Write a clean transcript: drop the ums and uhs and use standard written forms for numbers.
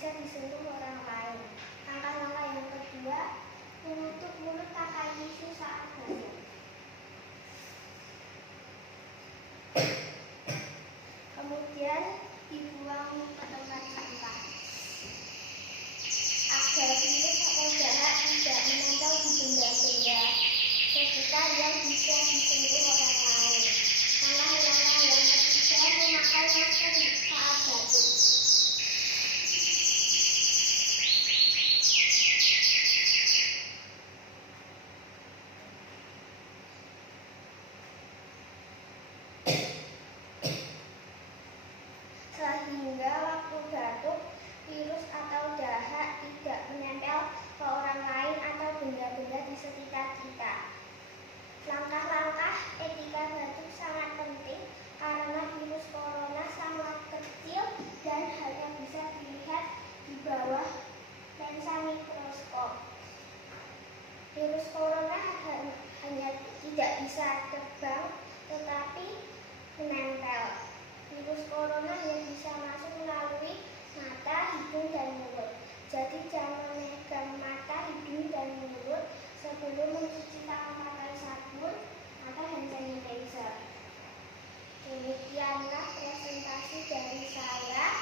bisa disentuh orang lain. Langkah-langkah yang kedua, menutup mulut kata Yesus saat batuk. Kemudian dibuang ke tempat sampah agar virus atau jahat tidak menempel di benda-benda sekitar yang bisa disentuh orang lain. Langkah-langkah yang ketiga, memakai masker saat batuk. Sehingga waktu batuk, virus atau dahak tidak menempel ke orang lain atau benda-benda di sekitar kita. Langkah-langkah etika batuk sangat penting karena virus corona sangat kecil dan hanya bisa dilihat di bawah lensa mikroskop. Virus corona hanya tidak bisa terbang tetapi menempel. Virus corona hanya bisa masuk melalui mata, hidung, dan mulut. Jadi jangan memegang mata, hidung, dan mulut sebelum mencuci tangan pakai sabun atau hand sanitizer. Demikianlah presentasi dari saya.